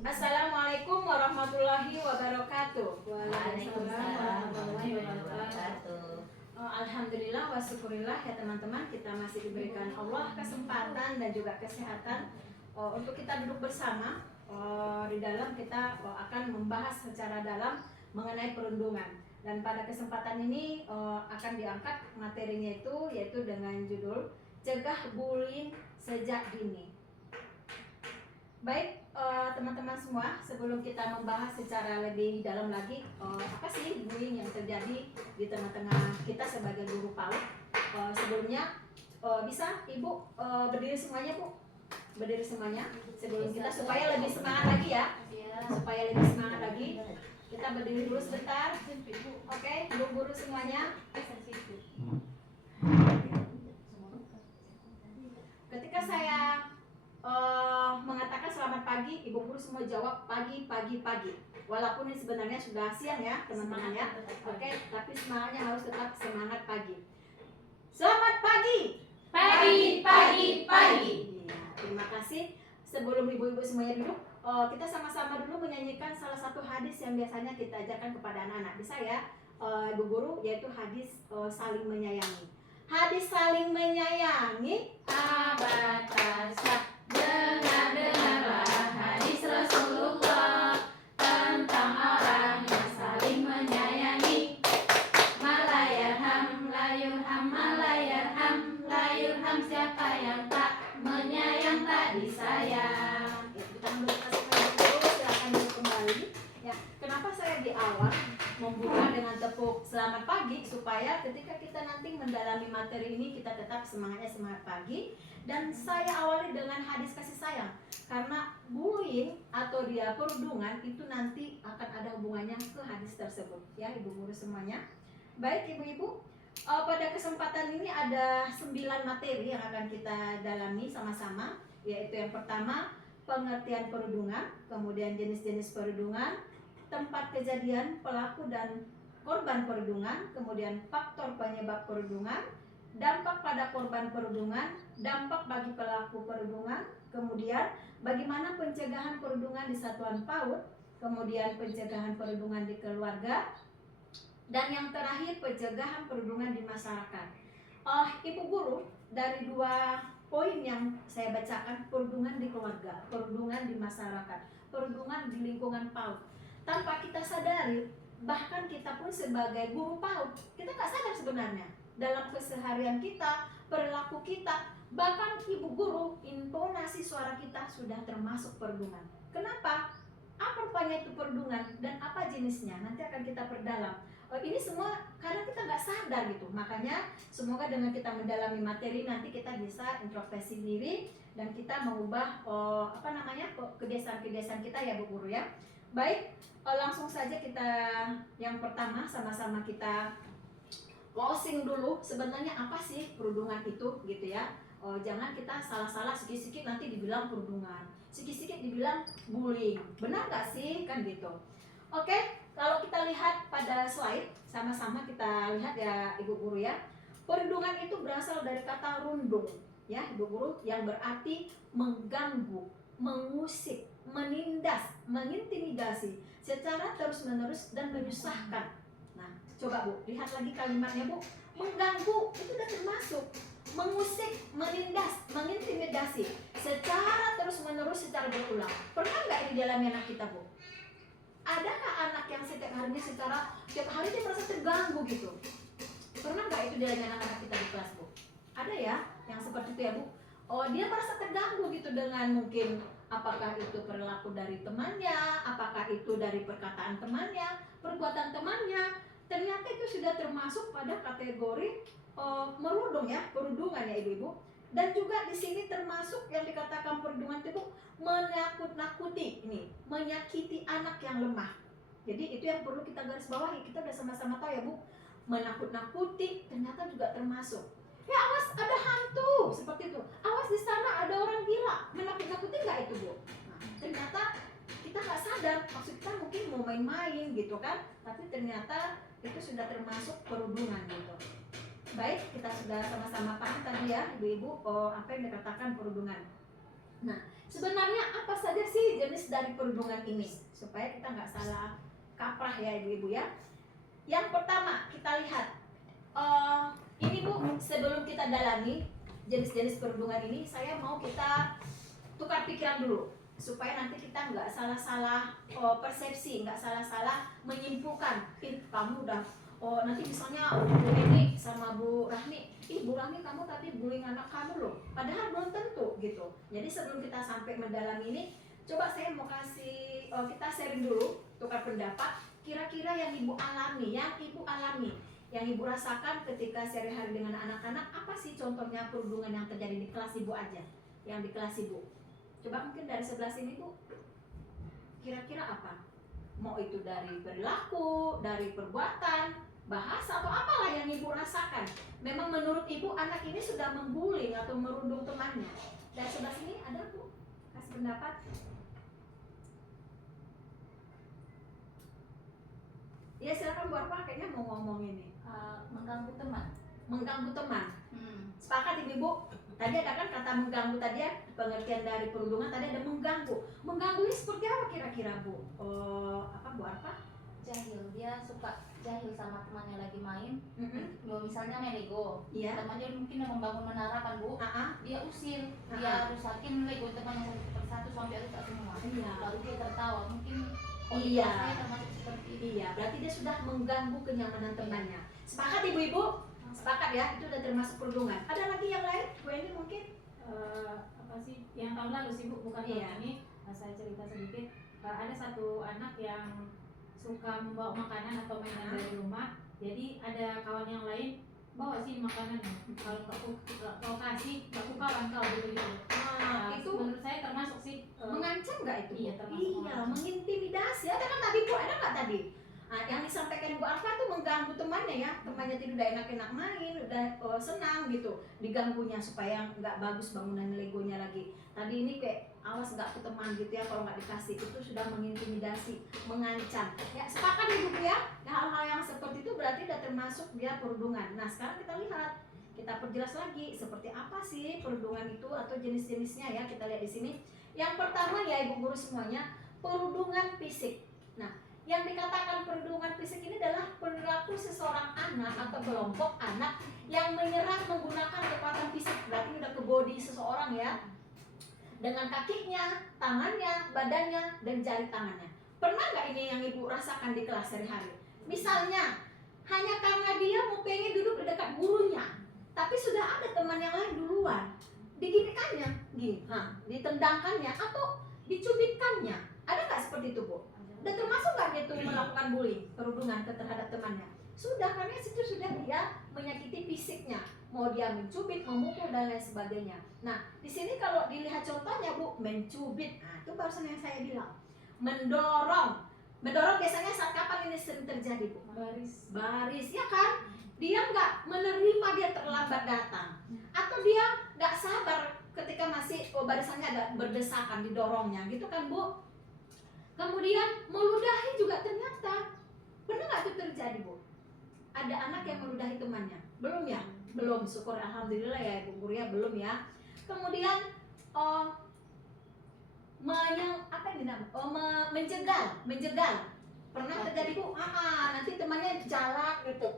Assalamualaikum warahmatullahi wabarakatuh. Waalaikumsalam warahmatullahi wabarakatuh. Alhamdulillah wa syukurillah ya teman-teman, kita masih diberikan Allah kesempatan dan juga kesehatan untuk kita duduk bersama. Di dalam kita akan membahas secara dalam mengenai perundungan, dan pada kesempatan ini akan diangkat materinya yaitu dengan judul Cegah Bullying Sejak Dini. Baik, teman-teman semua, sebelum kita membahas secara lebih dalam lagi apa sih bullying yang terjadi di tengah-tengah kita sebagai guru PAUD, sebelumnya bisa Ibu berdiri semuanya, Bu, berdiri semuanya sebelum kita, supaya lebih semangat lagi ya, supaya lebih semangat lagi. Kita berdiri dulu sebentar. Oke, guru-guru semuanya. Ketika saya mengatakan selamat pagi, ibu guru semua jawab pagi, pagi, pagi. Walaupun ini sebenarnya sudah siang ya teman-teman ya. Oke, tapi semangatnya harus tetap semangat pagi. Selamat pagi. Pagi, pagi, pagi. Ya, terima kasih. Sebelum ibu-ibu semuanya duduk, kita sama-sama dulu menyanyikan salah satu hadis yang biasanya kita ajarkan kepada anak-anak. Bisa ya, ibu guru, yaitu hadis saling menyayangi. Hadis saling menyayangi. Abad Tarsyah, dengar-dengarlah hadis Rasulullah tentang orang yang saling menyayangi. Malayarham, layurham, malayarham, layurham, siapa yang tak menyayang tak disayang. Kita menunjukkan dulu, silakan dulu kembali. Ya, kenapa saya di awal membuka dengan tepuk selamat pagi, supaya ketika kita nanti mendalami materi ini kita tetap semangatnya semangat pagi. Dan saya awali dengan hadis kasih sayang, karena bullying atau dia perundungan itu nanti akan ada hubungannya ke hadis tersebut ya ibu guru semuanya. Baik ibu-ibu, pada kesempatan ini ada 9 materi yang akan kita dalami sama-sama, yaitu yang pertama pengertian perundungan, kemudian jenis-jenis perundungan, tempat kejadian, pelaku dan korban perundungan, kemudian faktor penyebab perundungan, dampak pada korban perundungan, dampak bagi pelaku perundungan, kemudian bagaimana pencegahan perundungan di satuan PAUD, kemudian pencegahan perundungan di keluarga, dan yang terakhir pencegahan perundungan di masyarakat. Ibu guru, dari 2 poin yang saya bacakan, perundungan di keluarga, perundungan di masyarakat, perundungan di lingkungan PAUD, tanpa kita sadari, bahkan kita pun sebagai guru PAUD, kita nggak sadar sebenarnya dalam keseharian kita, perilaku kita, bahkan ibu guru, intonasi suara kita sudah termasuk perundungan. Kenapa? Apa rupanya itu perundungan dan apa jenisnya? Nanti akan kita perdalam. Ini semua kadang kita nggak sadar gitu. Makanya semoga dengan kita mendalami materi nanti kita bisa introspeksi diri dan kita mengubah kebiasaan-kebiasaan kita ya Bu Guru ya. Baik, langsung saja kita yang pertama sama-sama kita closing dulu. Sebenarnya apa sih perundungan itu gitu ya. Jangan kita salah-salah, sikit-sikit nanti dibilang perundungan, sikit-sikit dibilang bullying. Benar nggak sih kan gitu. Oke, kalau kita lihat pada slide, sama-sama kita lihat ya Ibu Guru ya. Perundungan itu berasal dari kata rundung ya Ibu Guru, yang berarti mengganggu, mengusik, menindas, mengintimidasi secara terus-menerus dan menyusahkan. Nah, coba Bu, lihat lagi kalimatnya Bu. Mengganggu itu udah termasuk, mengusik, menindas, mengintimidasi secara terus-menerus, secara berulang. Pernah nggak ini dialami anak kita Bu? Adakah anak yang setiap harinya tiap hari dia merasa terganggu gitu? Pernah nggak itu dialami anak-anak kita di kelas Bu? Ada ya yang seperti itu ya Bu. Dia merasa terganggu gitu dengan mungkin apakah itu perilaku dari temannya, apakah itu dari perkataan temannya, perbuatan temannya. Ternyata itu sudah termasuk pada kategori merundung ya, perundungan ya ibu-ibu. Dan juga di sini termasuk yang dikatakan perundungan itu menakut-nakuti, ini menyakiti anak yang lemah. Jadi itu yang perlu kita garis bawahi. Kita udah sama-sama tahu ya Bu, menakut-nakuti ternyata juga termasuk. Ya awas ada hantu seperti itu, awas di sana ada orang gila, menakut-nakuti nggak itu Bu? Nah, ternyata kita nggak sadar, maksud kita mungkin mau main-main gitu kan, tapi ternyata itu sudah termasuk perundungan gitu. Baik, kita sudah sama-sama paham tadi ya ibu-ibu apa yang dikatakan perundungan. Nah, Sebenarnya apa saja sih jenis dari perundungan ini? Supaya kita nggak salah kaprah ya ibu-ibu ya. Yang pertama kita lihat, ini Bu, sebelum kita dalami jenis-jenis perundungan ini, saya mau kita tukar pikiran dulu supaya nanti kita nggak salah-salah persepsi, nggak salah-salah menyimpulkan. Kamu udah nanti misalnya Bu Eni sama Bu Rahmi, Bu Rahmi kamu tadi bullying anak kamu loh, padahal belum tentu gitu. Jadi sebelum kita sampai mendalami ini, coba saya mau kasih kita sharing dulu, tukar pendapat. Kira-kira yang ibu alami, yang ibu rasakan ketika sehari-hari dengan anak-anak, apa sih contohnya perundungan yang terjadi di kelas ibu aja, yang di kelas ibu. Coba mungkin dari sebelah sini Bu, kira-kira apa? Mau itu dari perilaku, dari perbuatan, bahasa, atau apalah yang ibu rasakan. Memang menurut ibu anak ini sudah membuli atau merundung temannya. Dari sebelah sini ada Bu, kasih pendapat. Ya silakan Bu Arfa, kayaknya mau ngomong ini. Mengganggu teman. Mengganggu teman. Sepakat ibu? Tadi ada kan kata mengganggu tadi ya, pengertian dari perundungan tadi ada mengganggu. Mengganggu ini seperti apa kira-kira Bu? Apa Bu Arfa? Jahil, dia suka jahil sama temannya lagi main. Misalnya main Lego, temannya mungkin yang membangun menara kan Bu, dia usir, dia rusakin Lego temannya satu persatu sampai rusak semua. Lalu dia tertawa, mungkin saya termasuk seperti itu. Iya, berarti dia sudah mengganggu kenyamanan temannya. Sepakat ibu-ibu? Sepakat ya, itu udah termasuk perundungan. Ada lagi yang lain? Bu ini mungkin? Apa sih yang tahun lalu sih Bu, bukan tahun ini. Saya cerita sedikit. Ada satu anak yang suka membawa makanan atau mainan dari rumah. Jadi ada kawan yang lain, bawa sih makanannya. Kalau kau kasih, nggak ku kawan kau gitu. Itu menurut saya termasuk sih mengancam nggak itu? Iya, termasuk mengintimidasi. Ada kan tadi Bu, ada nggak tadi? Nah, yang disampaikan Bu Arfa tuh mengganggu temannya ya, temannya tidak udah enak-enak main, udah senang gitu, diganggunya supaya nggak bagus bangunan Legonya lagi. Tadi ini kayak awas nggak ke teman gitu ya, kalau nggak dikasih, itu sudah mengintimidasi, mengancam. Ya sepakat ibu ya, hal-hal yang seperti itu berarti udah termasuk dia perundungan. Nah sekarang kita lihat, kita perjelas lagi seperti apa sih perundungan itu atau jenis-jenisnya ya, kita lihat di sini. Yang pertama ya ibu guru semuanya, perundungan fisik. Nah, yang dikatakan perundungan fisik ini adalah perilaku seseorang anak atau kelompok anak yang menyerang menggunakan kekuatan fisik. Berarti udah ke body seseorang ya, dengan kakinya, tangannya, badannya, dan jari tangannya. Pernah nggak ini yang ibu rasakan di kelas sehari-hari? Misalnya hanya karena dia mau pengen duduk di dekat gurunya, tapi sudah ada teman yang lain duluan, diginikannya, ditendangkannya atau dicubitkannya. Ada nggak seperti itu Bu? Dan termasuk nggak dia tuh melakukan bullying, perundungan terhadap temannya? Sudah, karena itu sudah dia menyakiti fisiknya, mau dia mencubit, memukul dan lain sebagainya. Nah, di sini kalau dilihat contohnya Bu, mencubit, nah itu barusan yang saya bilang, mendorong biasanya saat kapan ini sering terjadi Bu? Baris, ya kan? Dia nggak menerima dia terlambat datang, atau dia nggak sabar ketika masih barisannya agak berdesakan, didorongnya, gitu kan Bu? Kemudian meludahi juga ternyata. Pernah nggak itu terjadi Bu? Ada anak yang meludahi temannya? Belum ya? Belum, syukur alhamdulillah ya Ibu guru ya, belum ya. Kemudian menjegal. Pernah terjadi Bu? Nanti temannya jalan gitu.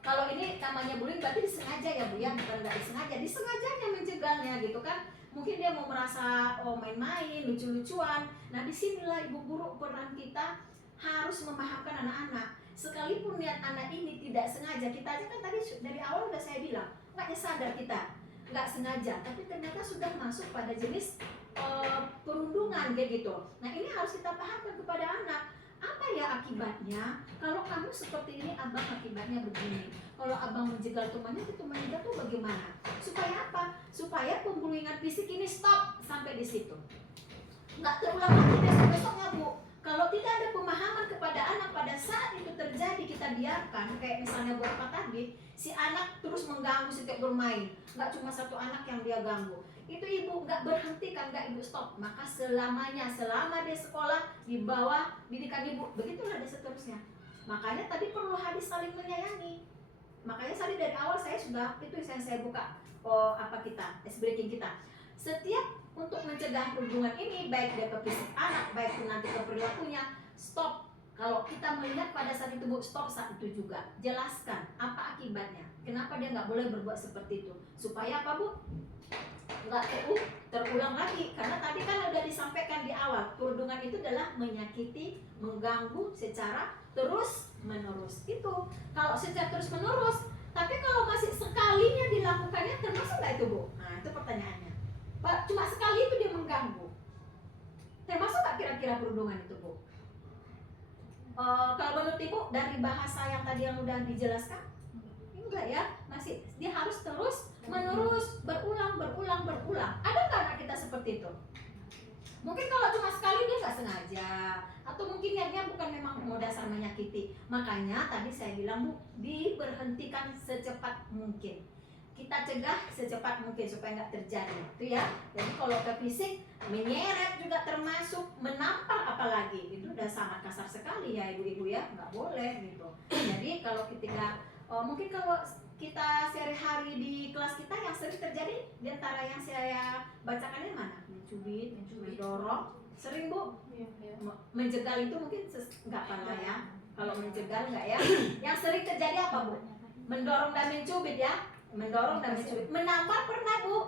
Kalau ini namanya bullying berarti disengaja ya Bu ya, bukan nggak disengaja, disengajanya menjegalnya gitu kan. Mungkin dia mau merasa main-main, lucu-lucuan. Nah disinilah ibu guru peran kita harus memahamkan anak-anak. Sekalipun niat anak ini tidak sengaja, kita aja kan tadi dari awal udah saya bilang, nggak sadar kita, nggak sengaja, tapi ternyata sudah masuk pada jenis perundungan kayak gitu. Nah ini harus kita pahamkan kepada anak. Apa ya akibatnya? Kalau kamu seperti ini, abang akibatnya begini. Kalau abang menjegal temannya, itu temannya jatuh bagaimana? Supaya apa? Supaya pembulian fisik ini stop sampai di situ. Nggak terulang lagi besok-besoknya Bu. Kalau tidak ada pemahaman kepada anak pada saat itu terjadi, kita biarkan, kayak misalnya buat apa tadi, si anak terus mengganggu setiap bermain. Nggak cuma satu anak yang dia ganggu. Itu ibu nggak berhentikan, nggak ibu stop, maka selamanya, selama dia sekolah di bawah didikan ibu, begitulah dia seterusnya. Makanya tadi perlu hadis saling menyayangi. Makanya tadi dari awal saya sudah itu yang saya buka ice breaking kita. Setiap untuk mencegah perundungan ini, baik dia ke fisik anak, baik nanti ke perilakunya, stop. Kalau kita melihat pada saat itu Bu, stop saat itu juga. Jelaskan apa akibatnya, kenapa dia nggak boleh berbuat seperti itu. Supaya apa Bu? Nggak terulang lagi. Karena tadi kan udah disampaikan di awal, perundungan itu adalah menyakiti, mengganggu secara terus menerus. Itu kalau secara terus menerus, tapi kalau masih sekalinya dilakukannya, termasuk nggak itu Bu? Nah itu pertanyaannya. Cuma sekali itu dia mengganggu, termasuk nggak kira-kira perundungan itu Bu? Kalau menurut Ibu dari bahasa yang tadi yang udah dijelaskan, enggak ya, masih dia harus terus menerus, berulang. Ada nggak anak kita seperti itu? Mungkin kalau cuma sekali dia nggak sengaja, atau mungkin niatnya bukan memang mau dasar menyakiti. Makanya tadi saya bilang Bu, diberhentikan secepat mungkin. Kita cegah secepat mungkin supaya nggak terjadi, itu ya. Jadi kalau ke fisik, menyeret juga termasuk, menampar apalagi, itu udah sangat kasar sekali ya ibu-ibu ya, nggak boleh gitu. Jadi kalau ketika mungkin kalau kita sehari-hari di kelas kita yang sering terjadi di antara yang saya bacakan ini mana? Mencubit, mendorong, sering Bu. Menjegal itu mungkin nggak apa ya. Kalau menjegal nggak ya. Yang sering terjadi apa Bu? Mendorong dan mencubit ya. Mendorong dan mencubit. Menampar pernah Bu?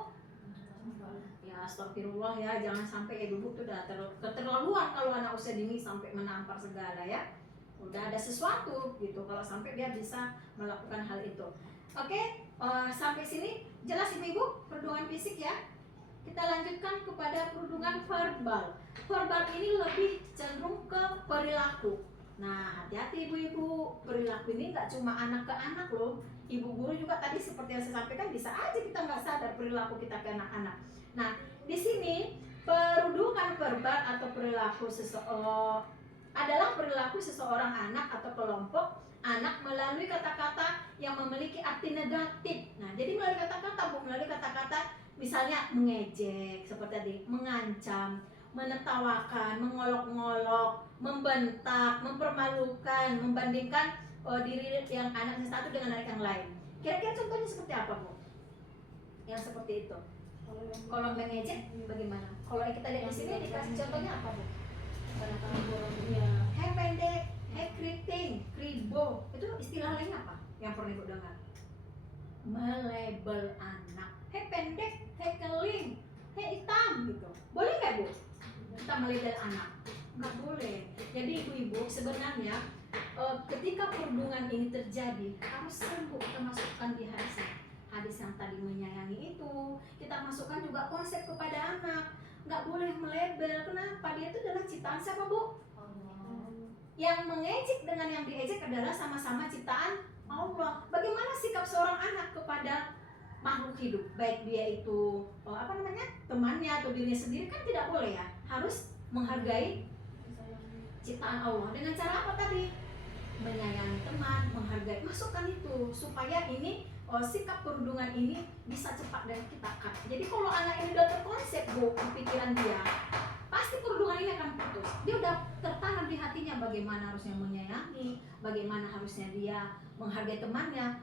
Ya astagfirullah ya, jangan sampai ibu itu udah keterlaluan kalau anak usia dini sampai menampar segala ya. Udah ada sesuatu gitu kalau sampai dia bisa melakukan hal itu. Oke, sampai sini jelas ibu-ibu perundungan fisik ya. Kita lanjutkan kepada perundungan verbal. Verbal ini lebih cenderung ke perilaku. Nah, hati-hati ibu-ibu, perilaku ini nggak cuma anak ke anak loh. Ibu guru juga tadi seperti yang saya sampaikan, bisa aja kita nggak sadar perilaku kita ke anak-anak. Nah, di sini perundungan verbal atau perilaku adalah perilaku seseorang anak atau kelompok anak melalui kata-kata yang memiliki arti negatif. Nah, jadi melalui kata-kata, melalui kata-kata misalnya mengejek, seperti tadi, mengancam, menertawakan, mengolok-ngolok, membentak, mempermalukan, membandingkan diri yang anak satu dengan anak yang lain. Kira-kira contohnya seperti apa Bu? Yang seperti itu. Kalau mengejek bagaimana? Kalau kita lihat di sini dikasih contohnya apa Bu? Hei pendek, hei keriting, kribo, itu istilah lain apa yang pernah Ibu dengar? Melabel anak. Hei pendek, hei keling, hei hitam gitu. Boleh nggak Bu? Kita melabel anak? Nggak boleh. Jadi ibu-ibu sebenarnya ketika perundungan ini terjadi harus sering Bu kita masukkan di hadis yang tadi menyayangi itu. Kita masukkan juga konsep kepada anak. Nggak boleh melabel. Kenapa? Dia itu adalah ciptaan siapa Bu? Yang mengejek dengan yang diejek adalah sama-sama ciptaan Allah. Bagaimana sikap seorang anak kepada makhluk hidup, baik dia itu temannya atau dirinya sendiri, kan tidak boleh ya. Harus menghargai ciptaan Allah. Dengan cara apa tadi? Menyayangi teman, menghargai. Masukkan itu supaya ini sikap perundungan ini bisa cepat dan kita cut. Jadi kalau anak ini udah terkonsep Bu di pikiran dia, pasti perundungan ini akan putus. Dia udah tertanam di hatinya bagaimana harusnya menyayangi, bagaimana harusnya dia menghargai temannya.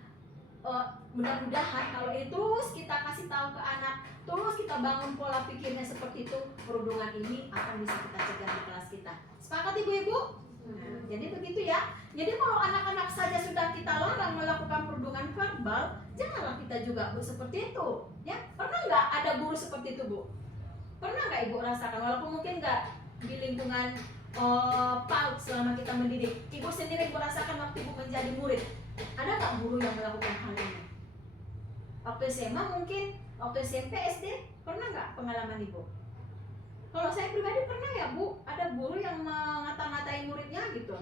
Mudah-mudahan kalau ini terus kita kasih tahu ke anak, terus kita bangun pola pikirnya seperti itu, perundungan ini akan bisa kita cegah di kelas kita. Sepakat ibu-ibu? Nah, jadi begitu ya. Jadi kalau anak-anak saja sudah kita larang melakukan perundungan verbal, janganlah kita juga Bu seperti itu. Ya, pernah nggak ada guru seperti itu Bu? Pernah nggak Ibu rasakan? Walaupun mungkin nggak di lingkungan PAUD selama kita mendidik, Ibu sendiri Ibu rasakan waktu Ibu menjadi murid, ada nggak guru yang melakukan hal ini? Waktu SMA mungkin, waktu SMP, SD, pernah nggak pengalaman Ibu? Kalau saya pribadi pernah ya Bu, ada guru yang mengata-ngatain muridnya gitu.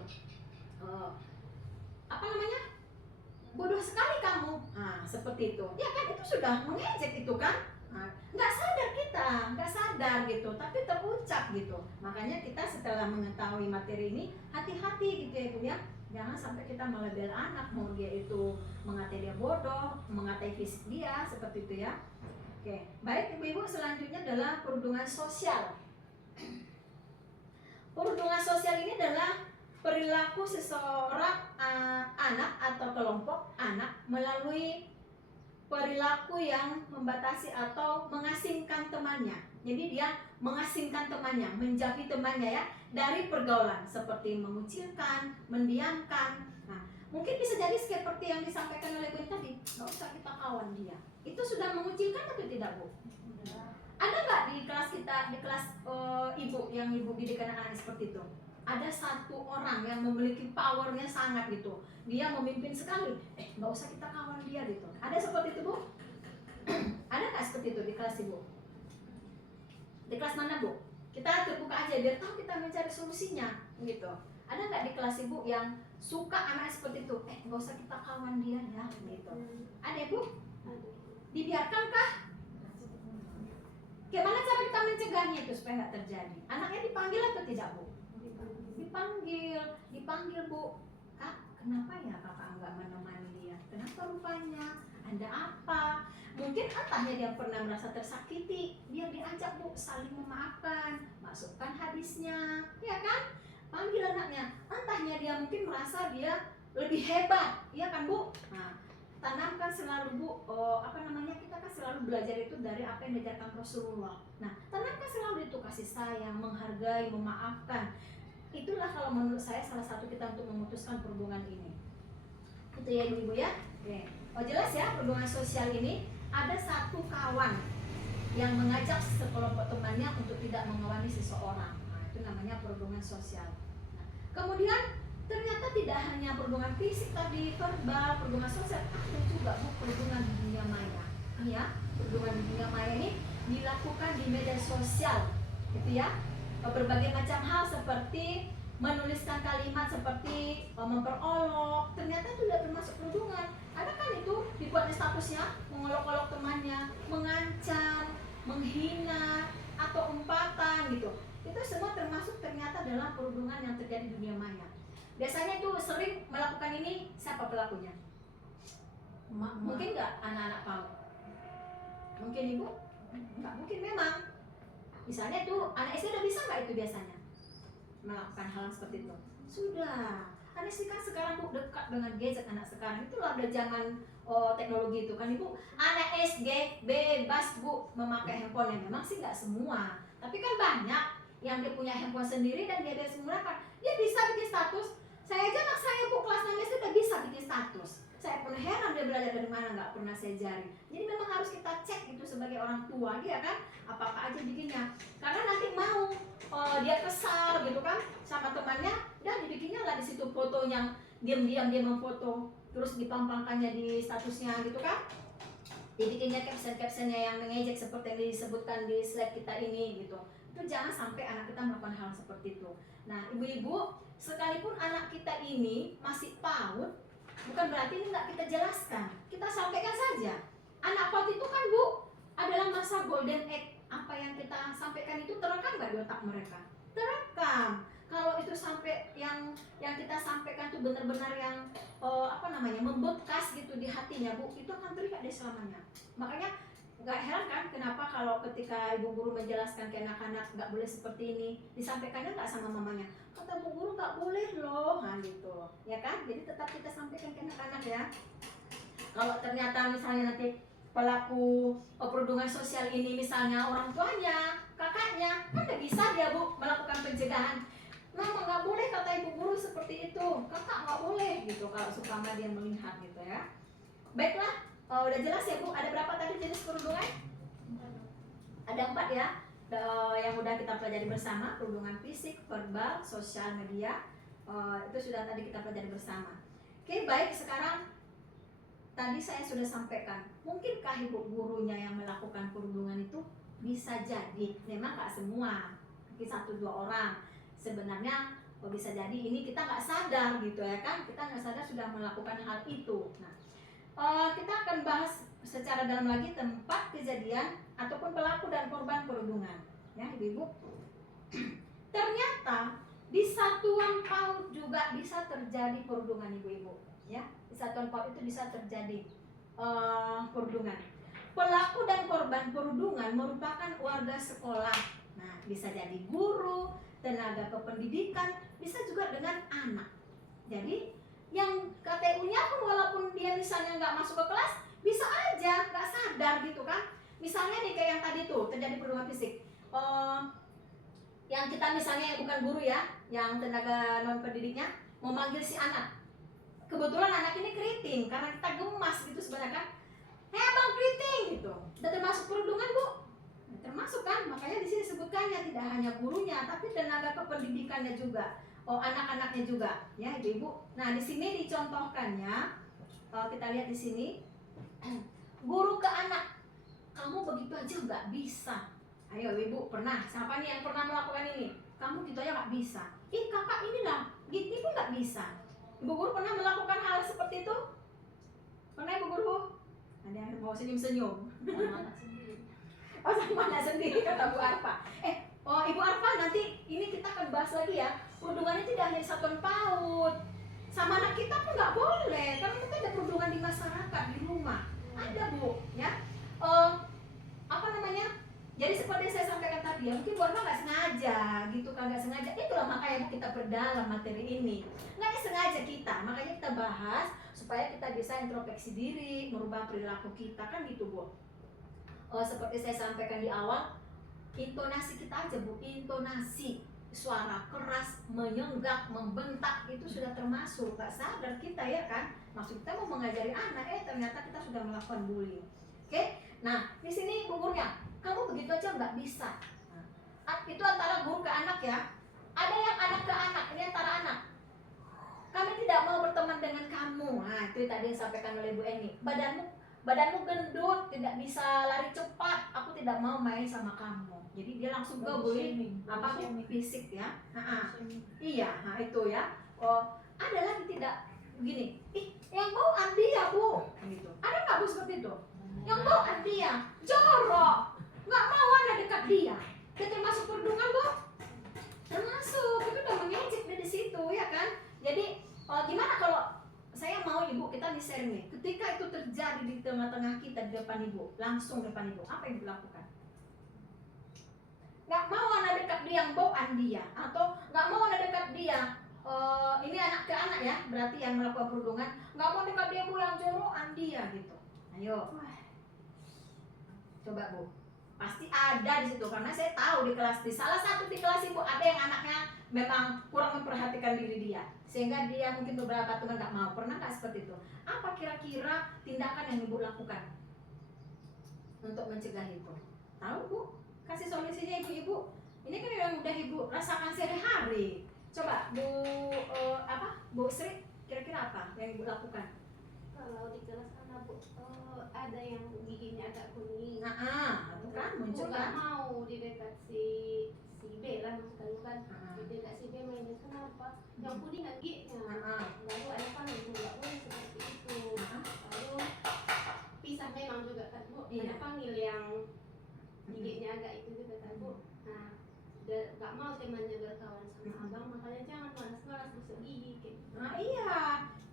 Bodoh sekali kamu. Nah, seperti itu. Ya kan itu sudah mengejek itu kan. Nah, nggak sadar kita, nggak sadar gitu, tapi terucap gitu. Makanya kita setelah mengetahui materi ini, hati-hati gitu ya Bu ya. Jangan sampai kita melabel anak, mau dia itu mengatai dia bodoh, mengatai fisik dia, seperti itu ya. Oke, baik ibu-ibu, selanjutnya adalah perundungan sosial. Perundungan sosial ini adalah perilaku seseorang anak atau kelompok anak melalui perilaku yang membatasi atau mengasingkan temannya. Jadi dia mengasingkan temannya, menjauhi temannya ya dari pergaulan seperti mengucilkan, mendiamkan. Nah, mungkin bisa jadi seperti yang disampaikan oleh Bu tadi, nggak usah kita kawan dia. Itu sudah mengucilkan atau tidak, Bu? Ada nggak di kelas kita, di kelas ibu yang ibu didik anak-anak seperti itu? Ada satu orang yang memiliki powernya sangat gitu, dia memimpin sekali, nggak usah kita kawan dia gitu. Ada seperti itu, Bu? Ada nggak seperti itu di kelas ibu? Di kelas mana, Bu? Kita terbuka aja biar tahu kita mencari solusinya gitu. Ada nggak di kelas ibu yang suka anak seperti itu? Nggak usah kita kawan dia ya gitu. Ada, Bu? Dibiarkankah? Gimana cara kita mencegahnya itu supaya nggak terjadi? Anaknya dipanggil atau tidak, Bu? Dipanggil, Bu. Kak, kenapa ya kakak nggak menemani dia? Kenapa rupanya? Ada apa? Mungkin entahnya dia pernah merasa tersakiti, biar diajak, Bu, saling memaafkan, masukkan hadisnya, ya kan? Panggil anaknya. Entahnya dia mungkin merasa dia lebih hebat, ya kan, Bu? Nah, tanamkan selalu, Bu, kita kan selalu belajar itu dari apa yang diajarkan Rasulullah. Nah, tanamkan selalu itu kasih sayang, menghargai, memaafkan. Itulah kalau menurut saya salah satu kita untuk memutuskan perhubungan ini. Itu ya ibu-ibu ya. Oke. Oh jelas ya, perhubungan sosial ini ada satu kawan yang mengajak sekelompok temannya untuk tidak mengawani seseorang. Nah, itu namanya perhubungan sosial. Nah, kemudian ternyata tidak hanya perhubungan fisik tadi, verbal, perhubungan sosial, ada juga, Bu, perhubungan di dunia maya. Ya, perhubungan di dunia maya ini dilakukan di media sosial, gitu ya. Berbagai macam hal seperti menuliskan kalimat seperti memperolok, ternyata itu tidak termasuk perhubungan. Ada kan itu dibuat di statusnya, mengolok-olok temannya, mengancam, menghina, atau umpatan gitu. Itu semua termasuk ternyata dalam perhubungan yang terjadi di dunia maya. Biasanya itu sering melakukan ini siapa pelakunya? Mungkin nggak anak-anak tahu? Mungkin ibu? Nggak mungkin memang. Misalnya itu anak SD udah bisa nggak itu biasanya melakukan hal seperti itu? Sudah. Anak SD kan sekarang, Bu, dekat dengan gadget anak sekarang. Itulah udah zaman teknologi itu kan, Ibu. Anak SD bebas, Bu, memakai handphone. Memang sih nggak semua, tapi kan banyak yang dia punya handphone sendiri dan dia bebas menggunakan. Dia bisa bikin status. Saya aja anak saya, Bu, kelas 6 SD udah bisa bikin status. Saya pun heran dia belajar dari mana, nggak pernah saya jari. Jadi memang harus kita cek itu sebagai orang tua, dia kan apa-apa aja bikinnya. Karena nanti mau dia kesal gitu kan sama temannya, dan dibikinnya lah di situ fotonya, diam-diam dia memfoto, terus dipampangkannya di statusnya gitu kan. Dibikinnya caption-captionnya yang mengejek seperti yang disebutkan di slide kita ini gitu. Itu jangan sampai anak kita melakukan hal seperti itu. Nah, ibu-ibu, sekalipun anak kita ini masih PAUD, bukan berarti ini nggak kita jelaskan, kita sampaikan saja. Anak PAUD itu kan, Bu, adalah masa golden age. Apa yang kita sampaikan itu terekam nggak di otak mereka? Terekam. Kalau itu sampai yang kita sampaikan itu benar-benar yang membekas gitu di hatinya, Bu, itu akan terikat deh selamanya. Makanya nggak heran kan kenapa kalau ketika ibu guru menjelaskan ke anak-anak nggak boleh seperti ini, disampaikannya nggak sama mamanya, kata bu guru nggak boleh loh, nah gitu ya kan. Jadi tetap kita sampaikan ke anak-anak ya. Kalau ternyata misalnya nanti pelaku perundungan sosial ini misalnya orang tuanya, kakaknya, kan nggak bisa dia, Bu, melakukan pencegahan. Mama nggak boleh kata ibu guru seperti itu, kakak nggak boleh gitu kalau supaya dia melihat gitu ya. Baiklah, udah jelas ya, Bu, ada berapa tadi jenis perundungan? Ada 4 ya, yang udah kita pelajari bersama, perundungan fisik, verbal, sosial media, itu sudah tadi kita pelajari bersama. Oke, baik, sekarang tadi saya sudah sampaikan, mungkinkah ibu gurunya yang melakukan perundungan itu? Bisa jadi, memang nggak semua, mungkin 1-2 orang. Sebenarnya bisa jadi ini kita nggak sadar gitu ya kan, kita nggak sadar sudah melakukan hal itu. Nah, kita akan bahas secara dalam lagi tempat kejadian ataupun pelaku dan korban perundungan, ya ibu-ibu. Ternyata di satuan PAUD juga bisa terjadi perundungan, ibu-ibu. Ya, di satuan PAUD itu bisa terjadi perundungan. Pelaku dan korban perundungan merupakan warga sekolah. Nah, bisa jadi guru, tenaga kependidikan, bisa juga dengan anak. Jadi yang KTU-nya pun walaupun dia misalnya nggak masuk ke kelas, bisa aja nggak sadar gitu kan. Misalnya nih kayak yang tadi tuh terjadi perundungan fisik, yang kita misalnya yang bukan guru ya, yang tenaga non pendidiknya mau manggil si anak, kebetulan anak ini keriting karena kita gemas gitu sebenarnya kan, hei abang keriting gitu, udah termasuk perundungan bu? Termasuk kan, makanya di sini sebutkannya tidak hanya gurunya tapi tenaga kependidikannya juga, anak-anaknya juga ya ibu. Nah di sini dicontohkannya, kita lihat di sini, guru ke anak, kamu begitu aja nggak bisa. Ayo ibu, pernah siapa nih yang pernah melakukan ini? Kamu gitu aja nggak bisa. Ih kakak inilah, gitu pun nggak bisa. Ibu guru pernah melakukan hal seperti itu? Pernah ibu guru? Ada yang mau senyum-senyum. Oh sama anak sendiri kata Bu Arfa. Ibu Arfa, nanti ini kita akan bahas lagi ya. Perundungannya tidak hanya di satuan PAUD, sama anak kita pun nggak boleh, karena kita ada perundungan di masyarakat, di rumah. Ada bu, ya. Apa namanya? Jadi seperti yang saya sampaikan tadi ya, mungkin Bu Arfa nggak sengaja gitu kan, nggak sengaja. Itulah makanya Bu kita berdalam materi ini. Nggak sengaja kita, makanya kita bahas supaya kita bisa introspeksi diri, merubah perilaku kita kan gitu bu. Seperti saya sampaikan di awal, intonasi kita aja bu, intonasi suara keras, menyenggak, membentak itu sudah termasuk, nggak sadar kita ya kan. Maksud kita mau mengajari anak, ternyata kita sudah melakukan bullying. Oke, nah di sini bu gurunya, kamu begitu aja nggak bisa. Nah, itu antara guru ke anak ya. Ada yang anak ke anak, ini antara anak. Kami tidak mau berteman dengan kamu. Nah itu tadi yang disampaikan oleh Bu Eni. Badanmu gendut, tidak bisa lari cepat, aku tidak mau main sama kamu. Jadi dia langsung ke bullying, apa fisik ya. Iya, nah itu ya. Ada lagi tidak begini, yang bau Andia bu, gitu. Ada nggak bu seperti itu? Yang bau Andia, jorok, nggak mau ada dekat dia. Itu termasuk perundungan bu? Termasuk, itu udah mengejek dari situ ya kan. Jadi gimana kalau saya mau ibu kita share nih, ketika itu terjadi di tengah-tengah kita, di depan ibu, langsung depan ibu, apa yang ibu lakukan? Nggak mau anak dekat dia yang bau Andia, atau nggak mau anak dekat dia, ini anak ke anak ya, berarti yang melakukan perundungan, nggak mau dekat dia bu yang jorok Andia gitu. Ayo, coba bu, pasti ada di situ, karena saya tahu di kelas, di salah satu di kelas ibu ada yang anaknya memang kurang memperhatikan diri dia, sehingga dia mungkin beberapa teman nggak mau. Pernah nggak seperti itu? Apa kira-kira tindakan yang ibu lakukan untuk mencegah itu? Tahu bu? Kasih solusinya ibu-ibu. Ini kan yang udah ibu rasakan sehari-hari. Coba bu Bu Sri, kira-kira apa yang ibu lakukan? Kalau di kelas anak bu, ada yang giginya agak kuning. Itu kan muncul kan? Nggak mau di dekat si B lah, maksudnya kan. Di dekat si B mainnya kenapa? Yang kuning kan giginya. Lalu ada kan nggak boleh seperti itu. Lalu pisah memang juga kan bu. Ada panggil yang giginya agak itu juga kan bu. Nah, nggak mau temannya berkawan sama abang, makanya jangan malas-malas gosok gigi kayak gitu. Nah iya,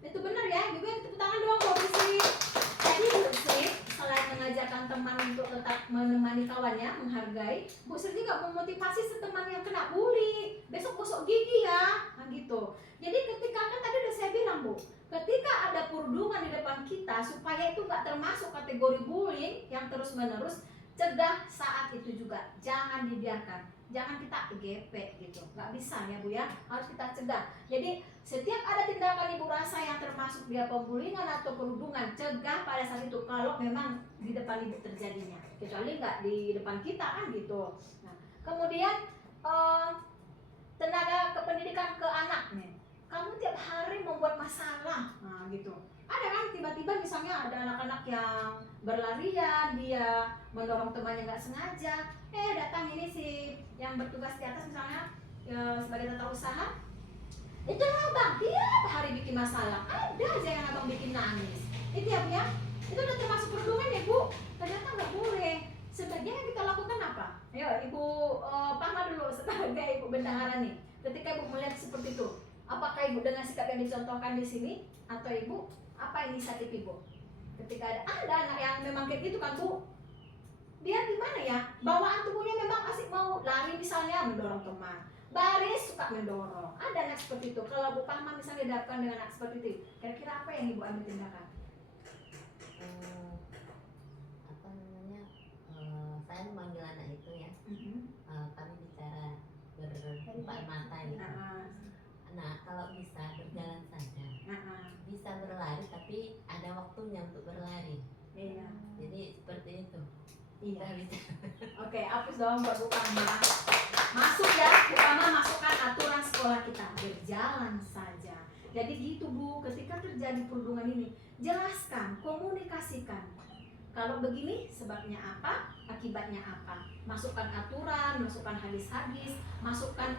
itu benar ya. Ibu tepuk tangan doang Bu Sri. Jadi Bu Sri selain mengajarkan teman untuk tetap menemani kawannya, menghargai, Bu Sri juga memotivasi seteman yang kena bully, besok gosok gigi ya, nah gitu. Jadi ketika kan tadi udah saya bilang bu, ketika ada perundungan di depan kita, supaya itu nggak termasuk kategori bullying yang terus menerus, cegah saat itu juga, jangan dibiarkan, jangan kita gepek gitu, nggak bisa ya bu ya, harus kita cegah. Jadi setiap ada tindakan ibu rasa yang termasuk dia pembulingan atau perundungan, cegah pada saat itu kalau memang di depan ibu terjadinya, kecuali nggak di depan kita kan gitu. Nah kemudian tenaga kependidikan ke anak nih, kamu tiap hari membuat masalah, nah gitu. Ada kan tiba-tiba misalnya ada anak-anak yang berlarian, dia mendorong temannya nggak sengaja, datang ini si yang bertugas di atas misalnya sebagai tata usaha, itu abang tiap hari bikin masalah, ada aja yang abang bikin nangis, itu ya bu ya, itu udah termasuk perundungan ya bu, ternyata nggak boleh. Sebaiknya yang kita lakukan apa? Ayo ibu Pama dulu sebagai ibu bendahara nih, ketika ibu melihat seperti itu, apakah ibu dengan sikap yang dicontohkan di sini, atau ibu apa inisiatif ibu? Ketika ada anak yang memang kayak gitu kan bu, dia gimana ya, bawaan tubuhnya memang asik mau lari misalnya, mendorong teman, baris suka mendorong, ada anak seperti itu. Kalau Bu Pahma misalnya dihadapkan dengan anak seperti itu, kira-kira apa yang ibu ambil tindakan? saya memanggil anak itu ya, kami bicara berempat mata gitu. Nah, kalau bisa berjalan saja, bisa berlari tapi ada waktunya untuk berlari. Iya. Jadi seperti itu. Iya. Bisa. Oke, hapus dong buat Bu Kama. Masuk ya, Bu Kama masukkan aturan sekolah kita, berjalan saja. Jadi gitu Bu, ketika terjadi perundungan ini, jelaskan, komunikasikan. Kalau begini sebabnya apa, akibatnya apa. Masukkan aturan, masukkan hadis-hadis, masukkan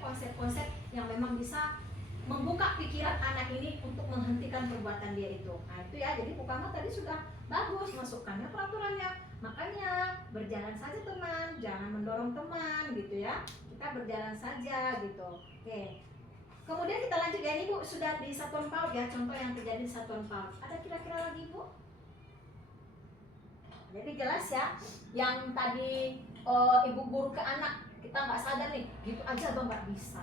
konsep-konsep yang memang bisa membuka pikiran anak ini untuk menghentikan perbuatan dia itu. Nah itu ya, jadi Bu Kama tadi sudah bagus masukkannya peraturannya. Makanya berjalan saja teman, jangan mendorong teman gitu ya. Kita berjalan saja gitu. Oke. Kemudian kita lanjut ya, ini Bu sudah di satuan PAUD ya, contoh yang terjadi di satuan PAUD. Ada kira-kira lagi Bu? Jadi jelas ya, yang tadi ibu guru ke anak, kita nggak sadar nih, gitu aja Bang nggak bisa.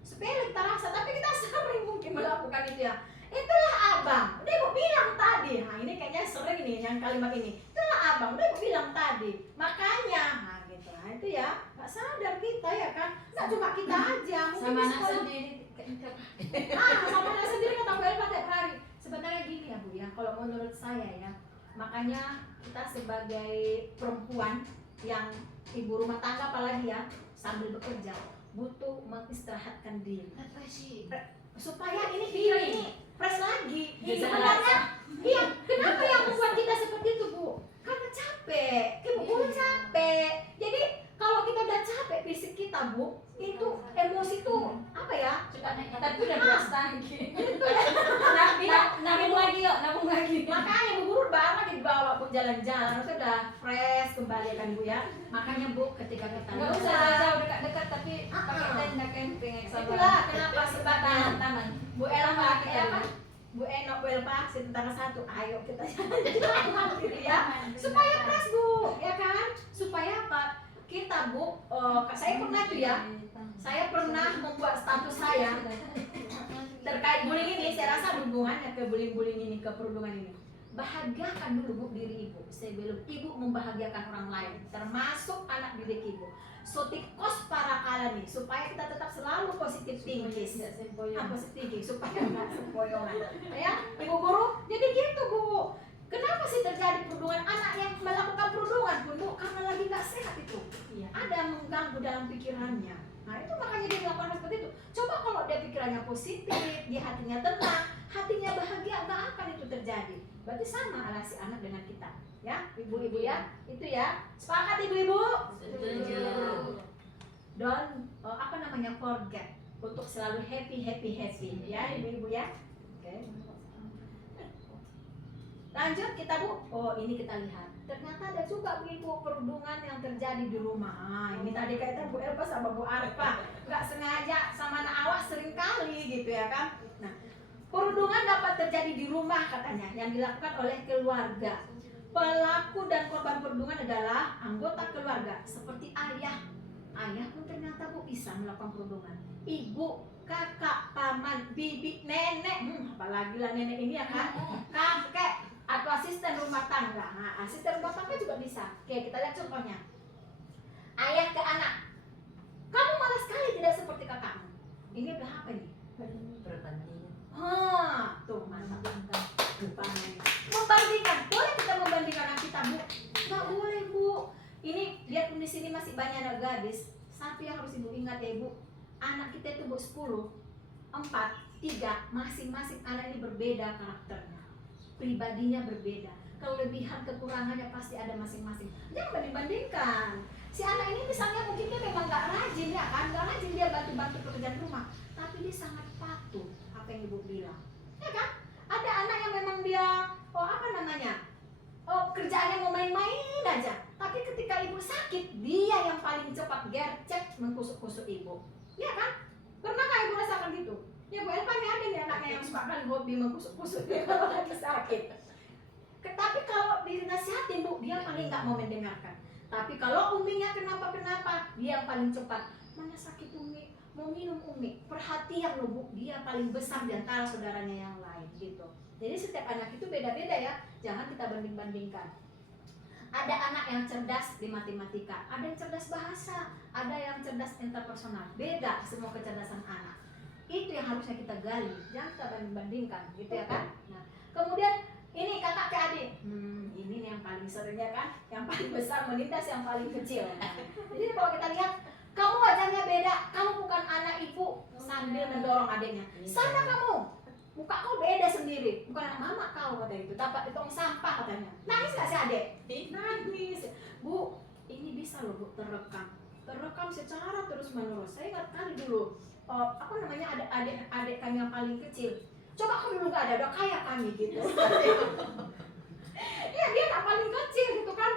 Sepele kita rasa, tapi kita sering mungkin melakukan itu ya. Itulah abang, udah ibu bilang tadi. Nah ini kayaknya sering nih yang kalimat ini. Itulah abang, udah ibu bilang tadi. Makanya, nah gitu. Nah itu ya, nggak sadar kita ya kan. Nggak cuma kita aja. Sama anak sendiri. Sama anak sendiri kata Bu Elva tiap hari. Sebenarnya gini ya Bu ya, kalau menurut saya ya, makanya kita sebagai perempuan yang ibu rumah tangga apalagi ya, sambil bekerja butuh mengistirahatkan diri supaya ini fresh lagi. Sebenarnya iya, kenapa yang membuat kita seperti itu Bu? Karena capek, ibu guru capek. Jadi kalau kita udah capek fisik kita Bu, itu emosi itu apa ya? Tapi udah biasa gitu. Itu ya. Nabung lagi yuk, nabung lagi. Makanya Bu Guru baru lagi dibawa Bu jalan-jalan, itu udah fresh kembali kan Bu ya. Makanya Bu ketika kita Nggak usah jauh dekat-dekat tapi pakai tenda camping itulah kenapa sebabnya taman. Bu Elva Bu Enok, Bu Elva, si tentara satu, ayo kita jalan gitu ya. Supaya fresh Bu, ya kan? Supaya apa? Kita Bu, saya pernah tuh ya, saya pernah membuat status saya terkait bullying ini. Saya rasa hubungannya ke bullying ini, ke perundungan ini. Bahagiakan dulu Bu diri ibu sebelum ibu membahagiakan orang lain, termasuk anak didik ibu. Sotikos para kala nih, supaya kita tetap selalu positif tinggi, positif tinggi, supaya nggak sempoyongan. Ya, ibu guru, jadi gitu Bu. Kenapa sih terjadi perundungan? Anak yang melakukan perundungan pun Bu, karena lagi nggak sehat itu. Ada mengganggu dalam pikirannya. Nah itu makanya dia melakukan seperti itu. Coba kalau dia pikirannya positif, dia hatinya tenang, hatinya bahagia, nggak akan itu terjadi. Berarti sama ala si anak dengan kita, ya ibu-ibu ya, itu ya. Sepakat ibu-ibu? Don't forget untuk selalu happy ya ibu-ibu ya. Oke. Lanjut kita Bu. Oh ini kita lihat. Ternyata ada juga Bu Ibu perundungan yang terjadi di rumah. Ini tadi kaitan Bu Elva sama Bu Arfa, nggak sengaja sama anak awak sering kali gitu ya kan. Nah, perundungan dapat terjadi di rumah katanya yang dilakukan oleh keluarga. Pelaku dan korban perundungan adalah anggota keluarga seperti ayah. Ayah pun ternyata Bu bisa melakukan perundungan. Ibu, kakak, paman, bibi, nenek, apalagi lah nenek ini ya kan, kakek atau asisten rumah tangga. Nah, asisten rumah tangga juga bisa. Oke, kita lihat contohnya. Ayah ke anak, kamu malas sekali tidak seperti kakakmu. Ini udah apa nih? Perbandingan. Tuh mantap. Membandingkan, boleh kita membandingkan anak kita Bu? Nggak boleh Bu. Ini lihat di sini masih banyak anak gadis. Satu yang harus ibu ingat ya ibu, anak kita itu Bu 10, 4, 3, masing-masing anak ini berbeda karakternya, pribadinya berbeda, kelebihan kekurangannya pasti ada masing-masing. Jangan banding-bandingkan. Si anak ini misalnya mungkin dia memang nggak rajin ya kan, nggak rajin dia bantu-bantu pekerjaan rumah, tapi dia sangat patuh apa yang ibu bilang, ya kan? Ada anak yang memang dia kerjaannya mau main-main aja, tapi ketika ibu sakit dia yang paling cepat gercep mengkusuk-kusuk ibu, ya kan? Pernah nggak ibu rasakan gitu? Ya Bu Elva nih ada nih anaknya yang suka kali hobi mengkusuk-kusuk dia kalau lagi sakit. Tapi kalau dinasihatin Bu, dia paling nggak mau mendengarkan. Tapi kalau uminya kenapa-kenapa, dia yang paling cepat. Mana sakit umi, mau minum umi, perhatian loh Bu, dia paling besar di antara saudaranya yang lain gitu. Jadi setiap anak itu beda-beda ya, jangan kita banding-bandingkan. Ada anak yang cerdas di matematika, ada yang cerdas bahasa, ada yang cerdas interpersonal. Beda semua kecerdasan anak. Itu yang harusnya kita gali, jangan kita bandingkan, gitu ya kan? Nah, kemudian ini kakak ke adik, ini yang paling sering ya kan, yang paling besar melintas yang paling kecil. Jadi kalau kita lihat, kamu wajahnya beda, kamu bukan anak ibu, sambil mendorong adiknya. Sana kamu, muka kau beda sendiri, bukan anak mama kau, kata itu. Dapat di tong sampah katanya. Nangis gak sih adik? Nangis. Bu, ini bisa loh bu, terekam secara terus menerus. Saya ingat kali dulu, ada adik kami yang paling kecil. Coba kau dulu gak ada, udah kayak kami gitu. Ya dia gak paling kecil gitu kan.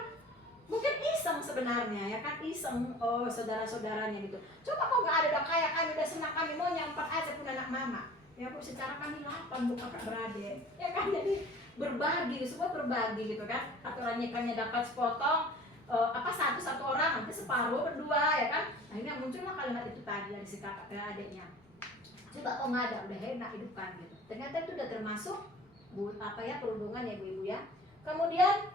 Mungkin iseng sebenarnya ya kan, iseng saudara-saudaranya gitu. Coba kau gak ada, udah kayak kami, udah senang kami, mau nyampak aja pun anak mama. Ya bu, secara kami 8 bu kakak beradik. Ya kan, jadi berbagi, semua berbagi gitu kan. Aturannya ikannya dapat sepotong, satu orang, nanti separuh berdua ya kan. Akhirnya muncullah kalimat itu tadi dari si kakak ke adiknya. Coba kau nggak ada, udah enak hidupkan gitu. Ternyata itu udah termasuk perundungan ya ibu-ibu ya. Kemudian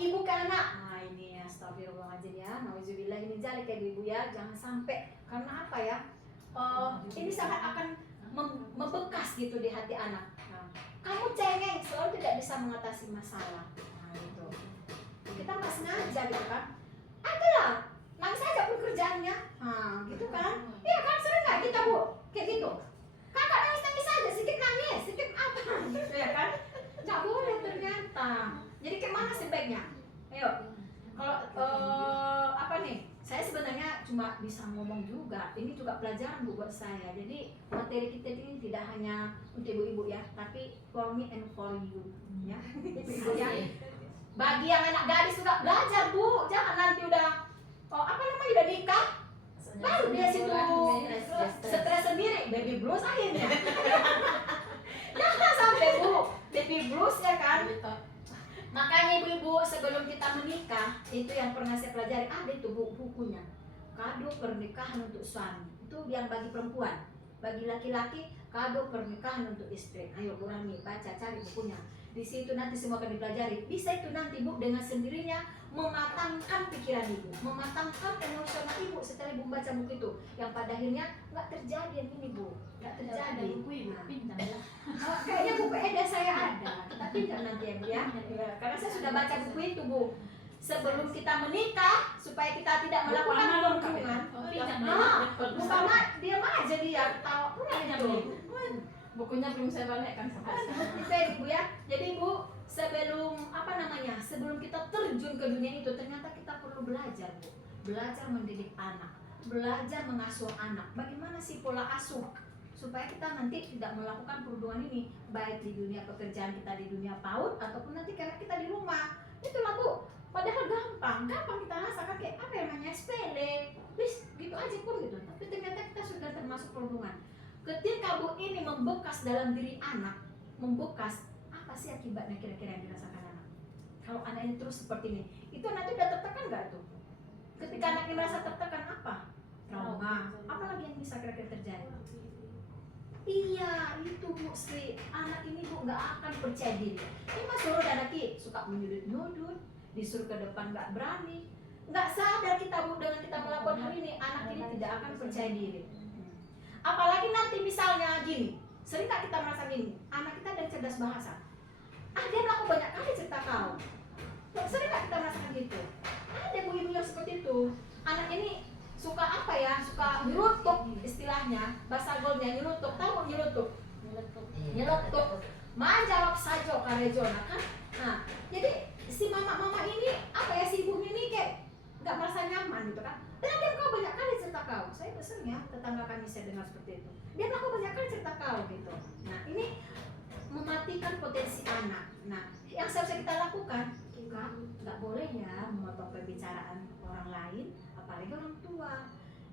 ibu ke anak, nah ini ya astagfirullahaladzim ya, nauzubillah, ini jalik ya ibu ya, jangan sampai, karena apa ya, ini sangat akan membekas gitu di hati anak. Nah, kamu cengeng, selalu tidak bisa mengatasi masalah. Nah itu, kita nggak sengaja gitu kan, adalah nangis aja pun kerjanya, nah gitu kan, iya kan, sering nggak kita bu kayak gitu, kakak nangis aja, sedikit nangis, sedikit apa gitu ya kan, nggak boleh ternyata. Jadi kemana sebaiknya? Ayo, kalau saya sebenarnya cuma bisa ngomong juga, ini juga pelajaran bu buat saya. Jadi materi kita ini tidak hanya untuk ibu-ibu ya, tapi for me and for you ya. Ibu-ibu ya. Bagi yang anak gadis juga belajar bu, jangan nanti udah udah nikah baru dia situ stres sendiri, baby blues akhirnya. Jangan sampai bu baby blues ya kan. Makanya ibu-ibu sebelum kita menikah, itu yang pernah saya pelajari, ada itu bukunya, kado pernikahan untuk suami, itu yang bagi perempuan. Bagi laki-laki, kado pernikahan untuk istri. Ayo Bu Rami, baca, cari bukunya. Di situ nanti semua akan dipelajari. Bisa itu nanti Bu dengan sendirinya mematangkan pikiran ibu, mematangkan emosional ibu setelah ibu membaca buku itu. Yang pada akhirnya nggak terjadi yang ini Bu, nggak terjadi. Buku ibu pinjam ya. Kayaknya buku Eda saya ada, kita pinjam nanti ya Bu ya. Karena saya sudah baca buku itu Bu. Sebelum kita menikah, supaya kita tidak melakukan hubungan. Bukan diam aja dia, tahu pula itu. Bukunya belum saya balikkan sampai sekarang. Itu ya Bu ya. Jadi Bu, sebelum kita terjun ke dunia itu, ternyata kita perlu belajar Bu. Belajar mendidik anak, belajar mengasuh anak. Bagaimana sih pola asuh supaya kita nanti tidak melakukan perundungan ini, baik di dunia pekerjaan kita, di dunia PAUD, ataupun nanti karena kita di rumah. Itulah Bu. Padahal gampang kita rasakan kayak apa yang namanya sepele, bis gitu aja pun gitu. Tapi ternyata kita sudah termasuk perundungan. Ketika Bu ini membekas dalam diri anak, membekas, apa sih akibatnya kira-kira yang dirasakan anak? Kalau anak ini terus seperti ini, itu nanti udah tertekan nggak tuh? Ketika anak ini merasa tertekan apa? Trauma. Apa lagi yang bisa kira-kira terjadi? Iya, itu Bu Sri, anak ini Bu nggak akan percaya diri. Ini Mas suruh anak suka menyudut-nyudut, disuruh ke depan nggak berani, nggak sadar kita Bu dengan kita melakukan hal ini, anak ini tidak akan percaya diri. Apalagi nanti misalnya gini, sering nggak kita merasa gini, anak kita dan cerdas bahasa, dia melakukan banyak kali cerita kau, sering nggak kita merasakan gitu? Ada ibu-ibu yang seperti itu, anak ini suka suka nyelutuk istilahnya, bahasa gaulnya nyelutuk, tahu nyelutuk? Nyelutuk, manjawab saja karejona kan? Nah, jadi si mama ini si ibu ini kayak nggak merasa nyaman gitu kan? Dan dia kau banyak kali cerita kau. Saya pesen ya, tetangga kami saya dengar seperti itu. Dia melakukan banyak kali cerita kau gitu. Nah ini mematikan potensi anak. Nah yang seharusnya kita lakukan, Kak, nggak boleh ya memotong pembicaraan orang lain, apalagi orang tua.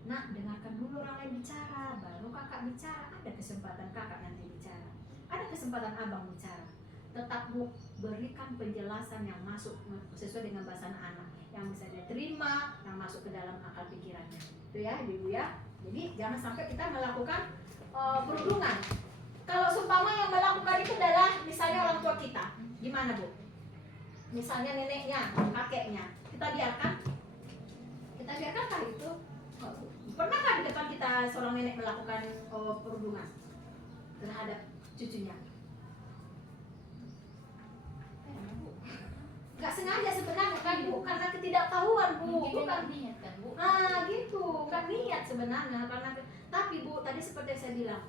Nah dengarkan dulu orang lain bicara, baru kakak bicara. Ada kesempatan kakak nanti bicara, ada kesempatan abang bicara. Tetap Bu, berikan penjelasan yang masuk sesuai dengan bahasa anak, yang bisa diterima, yang masuk ke dalam akal pikirannya. Itu ya ibu ya. Jadi jangan sampai kita melakukan perundungan. Kalau seumpama yang melakukan itu adalah misalnya orang tua kita, gimana Bu? misalnya neneknya, kakeknya, kita biarkan kah itu? Pernahkah di depan kita seorang nenek melakukan perundungan terhadap cucunya? Nggak sengaja sebenarnya kan Bu, karena ketidaktahuan Bu, bukan niat kan Bu. gitu, bukan niat sebenarnya karena tapi Bu tadi seperti yang saya bilang,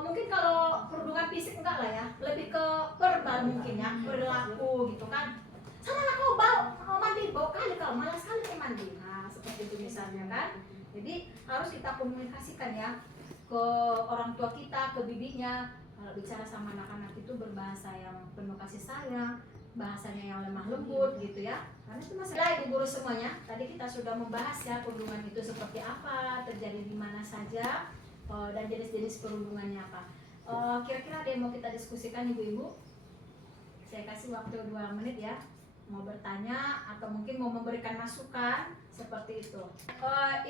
mungkin kalau perundungan fisik enggak lah ya, lebih ke verbal mungkin ya, perilaku gitu kan. Sana kau mau mandi, bau kali kau, malas kali mandi. Nah seperti itu misalnya kan. Jadi harus kita komunikasikan ya ke orang tua kita, ke bibinya. Kalau bicara sama anak-anak itu berbahasa yang penuh kasih sayang, bahasanya yang lemah lembut gitu ya. Karena itu masalah Ibu guru semuanya. Tadi kita sudah membahas ya perundungan itu seperti apa, terjadi di mana saja, dan jenis-jenis perundungannya apa. Kira-kira ada yang mau kita diskusikan Ibu-ibu? Saya kasih waktu 2 menit ya, mau bertanya atau mungkin mau memberikan masukan seperti itu.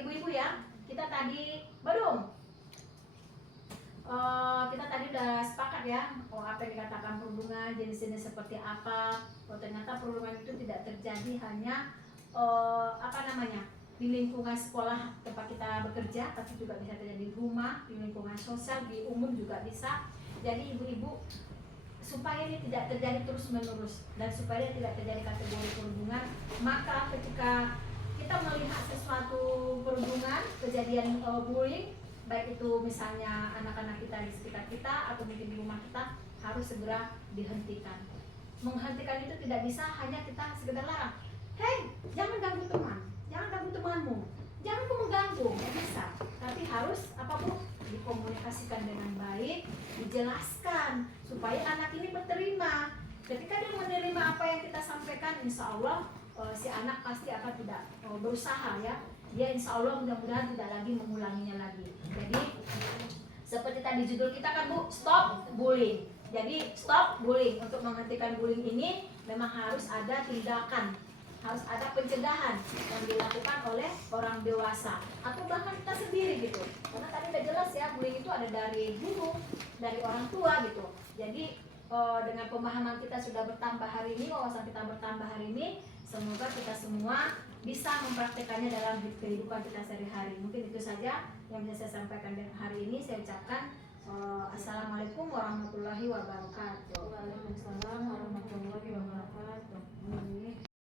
Ibu-ibu ya, kita tadi kita tadi udah sepakat ya, apa yang dikatakan perundungan, jenis-jenis seperti apa. Ternyata perundungan itu tidak terjadi hanya di lingkungan sekolah tempat kita bekerja, tapi juga bisa terjadi di rumah, di lingkungan sosial, di umum juga bisa. Jadi ibu-ibu, supaya ini tidak terjadi terus-menerus dan supaya tidak terjadi kategori perundungan, maka ketika kita melihat sesuatu perundungan, kejadian bullying, baik itu misalnya anak-anak kita di sekitar kita atau mungkin di rumah kita, harus segera dihentikan. Menghentikan itu tidak bisa hanya kita sekedar larang, hei jangan ganggu teman, jangan ganggu temanmu, jangan kamu mengganggu, nggak bisa. Tapi harus apa Bu? Dikomunikasikan dengan baik, dijelaskan supaya anak ini berterima. Ketika dia menerima apa yang kita sampaikan, insya Allah si anak pasti akan tidak berusaha ya. Dia insya Allah mudah-mudahan tidak lagi mengulanginya lagi. Jadi seperti tadi judul kita kan Bu, stop bullying. Jadi stop bullying. Untuk menghentikan bullying ini memang harus ada tindakan, harus ada pencegahan yang dilakukan oleh orang dewasa atau bahkan kita sendiri gitu. Karena tadi udah jelas ya, bullying itu ada dari guru, dari orang tua gitu. Jadi dengan pemahaman kita sudah bertambah hari ini, wawasan kita bertambah hari ini, semoga kita semua bisa mempraktekannya dalam kehidupan kita sehari-hari. Mungkin itu saja yang bisa saya sampaikan hari ini. Saya ucapkan Assalamualaikum warahmatullahi wabarakatuh. Waalaikumsalam warahmatullahi wabarakatuh.